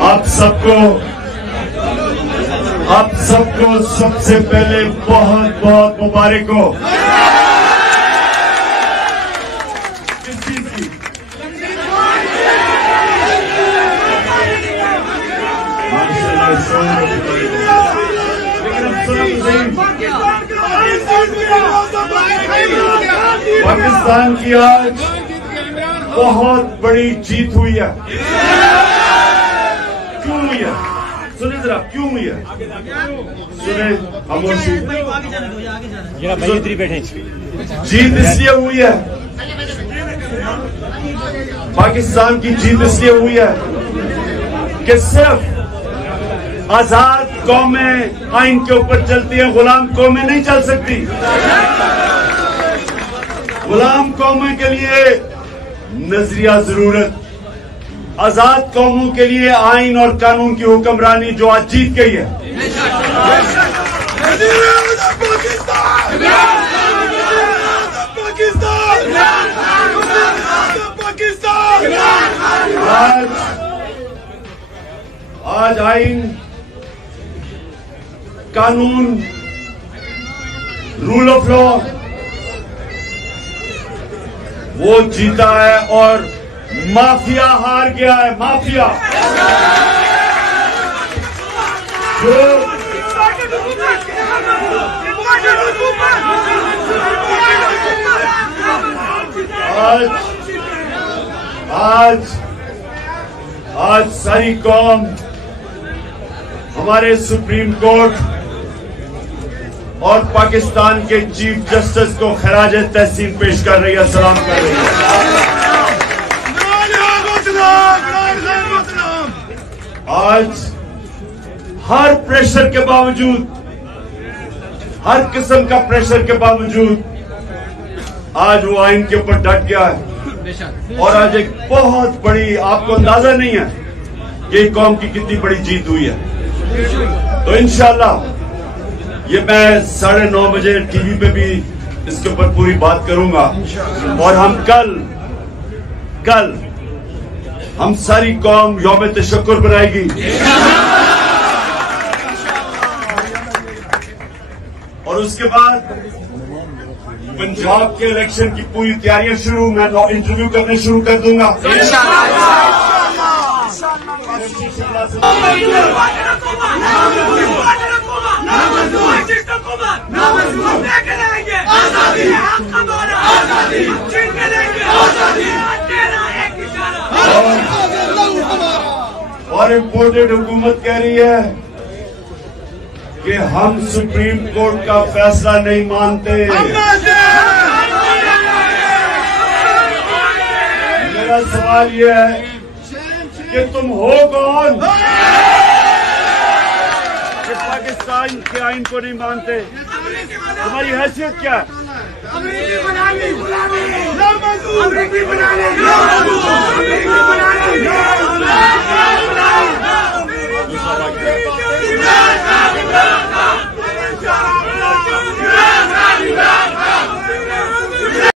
आप सबको सबसे पहले बहुत बहुत मुबारक हो। पाकिस्तान की आज बहुत बड़ी जीत हुई है। क्यों हुई है? सुने जरा, क्यों हुई है? सुने खामोशी। जीत इसलिए हुई है, पाकिस्तान की जीत इसलिए हुई है कि सिर्फ आजाद कौमें आइन के ऊपर चलती हैं, गुलाम कौमें नहीं चल सकती। गुलाम कौमों के लिए नजरिया जरूरत, आजाद कौमों के लिए आइन और कानून की हुक्मरानी जो आज जीत गई है। आज आइन, कानून, रूल ऑफ लॉ वो जीता है और माफिया हार गया है। माफिया जो आज सारी कौम हमारे सुप्रीम कोर्ट और पाकिस्तान के चीफ जस्टिस को खराज तहसीन पेश कर रही है, सलाम कर रही है। आज हर प्रेशर के बावजूद, हर किस्म का प्रेशर के बावजूद आज वो आइन के ऊपर डट गया है और आज एक बहुत बड़ी, आपको अंदाजा नहीं है कि कौम की कितनी बड़ी जीत हुई है। तो इंशाल्लाह ये मैं 9:30 बजे टीवी पे भी इसके ऊपर पूरी बात करूंगा और हम कल हम सारी कौम यौम तशक्कुर बनाएगी और उसके बाद पंजाब के इलेक्शन की पूरी तैयारियां शुरू, मैं इंटरव्यू करने शुरू कर दूंगा। और इम्पोर्टेड हुकूमत कह रही है कि हम सुप्रीम कोर्ट का फैसला नहीं मानते। मेरा सवाल यह है कि तुम हो कौन कि पाकिस्तान के आइन को नहीं मानते? तुम्हारी हैसियत क्या है? अमरीकी बना ले,